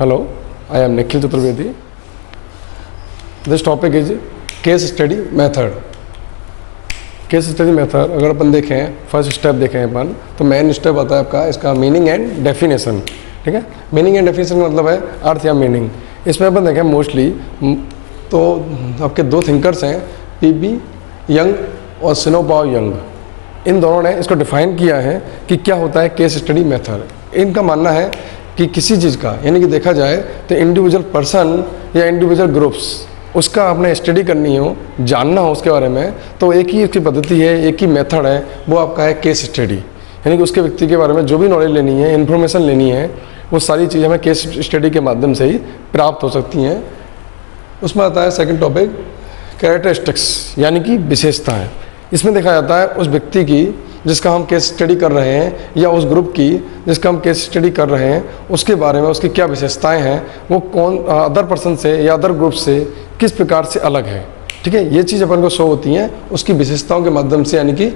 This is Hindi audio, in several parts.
Hello, I am Nikhil Chaturvedi. This topic is case study method. Case study method अगर अपन देखें, फर्स्ट स्टेप देखें अपन, तो मेन स्टेप आता है आपका इसका मीनिंग एंड डेफिनेशन। ठीक है, मीनिंग एंड डेफिनेशन का मतलब है अर्थ या मीनिंग। इसमें अपन देखें मोस्टली तो आपके दो थिंकर्स हैं, पीबी यंग और सिनोपाओ यंग। इन दोनों ने इसको डिफाइन किया है कि क्या होता है केस स्टडी मेथड। इनका मानना है कि किसी चीज़ का यानी कि देखा जाए तो इंडिविजुअल पर्सन या इंडिविजुअल ग्रुप्स उसका आपने स्टडी करनी हो, जानना हो उसके बारे में, तो एक ही उसकी पद्धति है, एक ही मेथड है, वो आपका है केस स्टडी। यानी कि उसके व्यक्ति के बारे में जो भी नॉलेज लेनी है, इन्फॉर्मेशन लेनी है, वो सारी चीज़ें हमें केस स्टडी के माध्यम से ही प्राप्त हो सकती हैं। उसमें आता है सेकंड टॉपिक कैरेक्टरिस्टिक्स, यानी कि विशेषताएं। इसमें देखा जाता है उस व्यक्ति की जिसका हम केस स्टडी कर रहे हैं या उस ग्रुप की जिसका हम केस स्टडी कर रहे हैं, उसके बारे में उसकी क्या विशेषताएं हैं, वो कौन अदर पर्सन से या अदर ग्रुप से किस प्रकार से अलग है। ठीक है, ये चीज़ अपन को शो होती हैं उसकी विशेषताओं के माध्यम से, यानी कि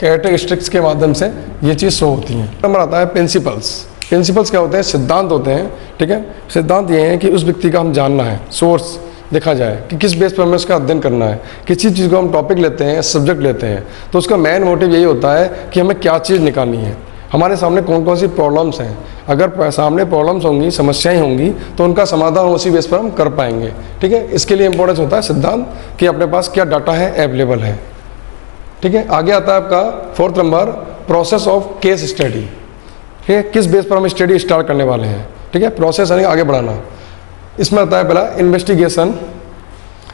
कैरेक्टरिस्टिक्स के माध्यम से ये चीज़ शो होती हैं। नंबर आता है प्रिंसिपल्स। प्रिंसिपल्स क्या होते हैं? सिद्धांत होते हैं। ठीक है, सिद्धांत ये हैं कि उस व्यक्ति का हम जानना है, सोर्स देखा जाए कि किस बेस पर हमें उसका अध्ययन करना है। किसी चीज़ को हम टॉपिक लेते हैं, सब्जेक्ट लेते हैं, तो उसका मेन मोटिव यही होता है कि हमें क्या चीज़ निकालनी है, हमारे सामने कौन कौन सी प्रॉब्लम्स हैं। अगर सामने प्रॉब्लम्स होंगी, समस्याएं होंगी, तो उनका समाधान उसी बेस पर हम कर पाएंगे। ठीक है, इसके लिए इंपॉर्टेंस होता है सिद्धांत कि अपने पास क्या डाटा है, अवेलेबल है। ठीक है, आगे आता है आपका fourth number process of case study. ठीक है, किस बेस पर हम स्टडी स्टार्ट करने वाले हैं। ठीक है, प्रोसेस यानी आगे बढ़ाना। इसमें आता है पहला इन्वेस्टिगेशन।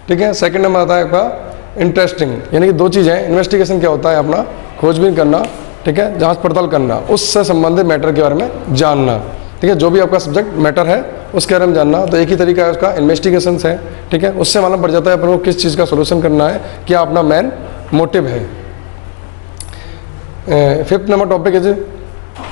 ठीक है, सेकंड नंबर आता है आपका इंटरेस्टिंग, यानी कि दो चीज़ें हैं। इन्वेस्टिगेशन क्या होता है? अपना खोजबीन करना, ठीक है, जांच पड़ताल करना, उससे संबंधित मैटर के बारे में जानना। ठीक है, जो भी आपका सब्जेक्ट मैटर है उसके बारे में जानना, तो एक ही तरीका है उसका, इन्वेस्टिगेशन है। ठीक है, उससे मालूम पड़ जाता है अपन को किस चीज़ का सोल्यूशन करना है, क्या अपना मेन मोटिव है। फिफ्थ नंबर टॉपिक है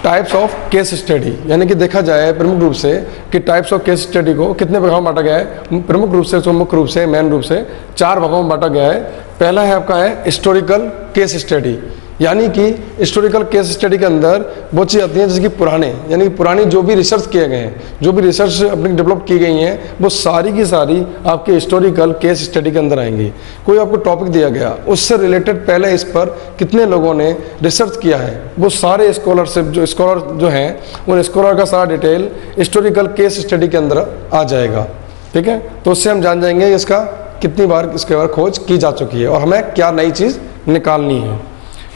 टाइप्स ऑफ केस स्टडी, यानी कि देखा जाए प्रमुख रूप से कि टाइप्स ऑफ केस स्टडी को कितने भागों में बांटा गया है। प्रमुख रूप से, मुख्य रूप से, मेन रूप से 4 भागों में बांटा गया है। पहला है आपका है हिस्टोरिकल केस स्टडी, यानी कि हिस्टोरिकल केस स्टडी के अंदर वो चीज़ आती हैं जिसकी पुराने, यानी कि पुरानी जो भी रिसर्च किए गए हैं, जो भी रिसर्च अपनी डेवलप की गई हैं, वो सारी की सारी आपके हिस्टोरिकल केस स्टडी के अंदर आएंगी। कोई आपको टॉपिक दिया गया, उससे रिलेटेड पहले इस पर कितने लोगों ने रिसर्च किया है, वो सारे स्कॉलर जो हैं उन स्कॉलर का सारा डिटेल हिस्टोरिकल केस स्टडी के अंदर आ जाएगा। ठीक है, तो उससे हम जान जाएंगे इसका कितनी बार इसके बारे खोज की जा चुकी है और हमें क्या नई चीज़ निकालनी है।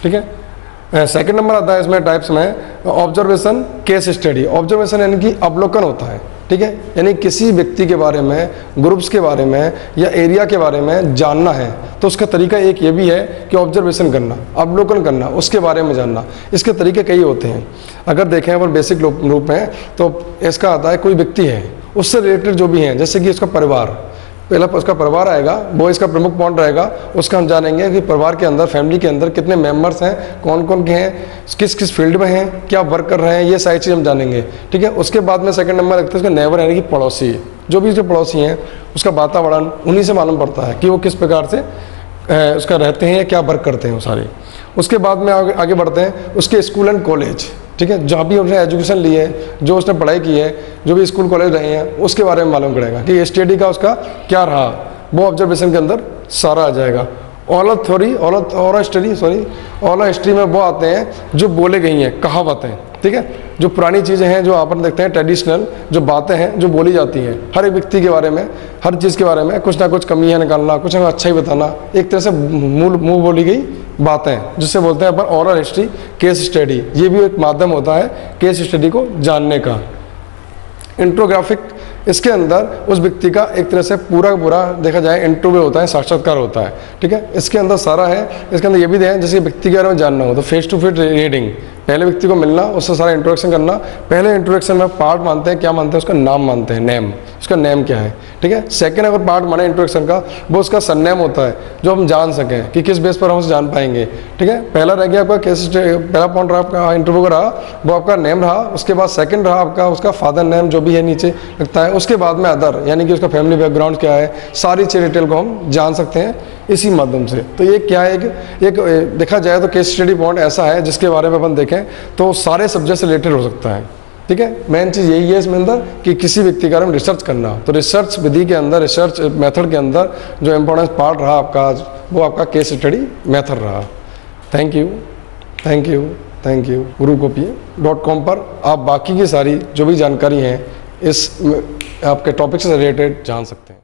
ठीक है, सेकंड नंबर आता है इसमें टाइप्स में ऑब्जर्वेशन केस स्टडी। ऑब्जर्वेशन यानी कि अवलोकन होता है। ठीक है, यानी किसी व्यक्ति के बारे में, ग्रुप्स के बारे में या एरिया के बारे में जानना है, तो उसका तरीका एक ये भी है कि ऑब्जर्वेशन करना, अवलोकन करना, उसके बारे में जानना। इसके तरीके कई होते हैं। अगर देखें अपन बेसिक रूप में, तो इसका आता है कोई व्यक्ति है, उससे रिलेटेड जो भी हैं, जैसे कि उसका परिवार, पहला उसका परिवार आएगा, वो इसका प्रमुख पॉइंट रहेगा। उसका हम जानेंगे कि परिवार के अंदर, फैमिली के अंदर कितने मेंबर्स हैं, कौन कौन के हैं, किस किस फील्ड में हैं, क्या वर्क कर रहे हैं, ये सारी चीज़ हम जानेंगे। ठीक है, उसके बाद में सेकंड नंबर रखते हैं उसका नेबर, यानी कि पड़ोसी। जो भी जो पड़ोसी हैं उसका वातावरण, उन्हीं से मालूम पड़ता है कि वो किस प्रकार से उसका रहते हैं या क्या वर्क करते हैं वो सारे। उसके बाद में आगे बढ़ते हैं उसके स्कूल एंड कॉलेज। ठीक है, जहाँ भी उसने एजुकेशन ली है, जो उसने पढ़ाई की है, जो भी स्कूल कॉलेज रहे हैं, उसके बारे में मालूम पड़ेगा कि स्टडी का उसका क्या रहा, वो ऑब्जर्वेशन के अंदर सारा आ जाएगा। ऑरल हिस्ट्री में वो आते हैं जो बोले गई हैं, कहावतें। ठीक है, जो पुरानी चीज़ें हैं, जो अपन देखते हैं ट्रेडिशनल जो बातें हैं जो बोली जाती हैं, हर एक व्यक्ति के बारे में, हर चीज़ के बारे में कुछ ना कुछ कमियां निकालना, कुछ ना अच्छा ही बताना, एक तरह से मुंह बोली गई बातें, जिससे बोलते हैं अपन ऑरल हिस्ट्री केस स्टडी। ये भी एक माध्यम होता है केस स्टडी को जानने का। इंट्रोग्राफिक, इसके अंदर उस व्यक्ति का एक तरह से पूरा देखा जाए इंटरव्यू होता है, साक्षात्कार होता है। ठीक है, इसके अंदर सारा है। इसके अंदर ये भी है जैसे व्यक्ति के बारे में जानना हो तो फेस टू फेस रीडिंग, पहले व्यक्ति को मिलना, उससे सारा इंट्रोडक्शन करना। पहले इंट्रोडक्शन में पार्ट मानते हैं, क्या मानते हैं? उसका नाम मानते हैं, नेम, उसका नेम क्या है। ठीक है, सेकंड अगर पार्ट माने इंट्रोडक्शन का, वो उसका सरनेम होता है, जो हम जान सकें कि किस बेस पर हम उसे जान पाएंगे। ठीक है, पहला रह गया आपका केस, पहला पॉइंट रहा आपका इंटरव्यू का रहा, वो आपका नेम रहा। उसके बाद सेकंड रहा आपका उसका फादर नेम, जो भी है नीचे लगता है। उसके बाद में अदर, यानी कि उसका फैमिली बैकग्राउंड क्या है, सारी चीज डिटेल को हम जान सकते हैं इसी माध्यम से। तो ये क्या है, एक देखा जाए तो केस स्टडी पॉइंट ऐसा है जिसके बारे में अपन देखें तो सारे सब्जेक्ट से रिलेटेड हो सकता है। ठीक है, मेन चीज़ यही है इसमें अंदर कि किसी व्यक्ति के बारे में रिसर्च करना। तो रिसर्च विधि के अंदर, रिसर्च मेथड के अंदर जो इम्पोर्टेंट पार्ट रहा आपका आज, वो आपका केस स्टडी मेथड रहा। Thank you, thank you, thank you. gurucopy.com पर आप बाकी की सारी जो भी जानकारी हैं इस आपके टॉपिक से रिलेटेड जान सकते हैं।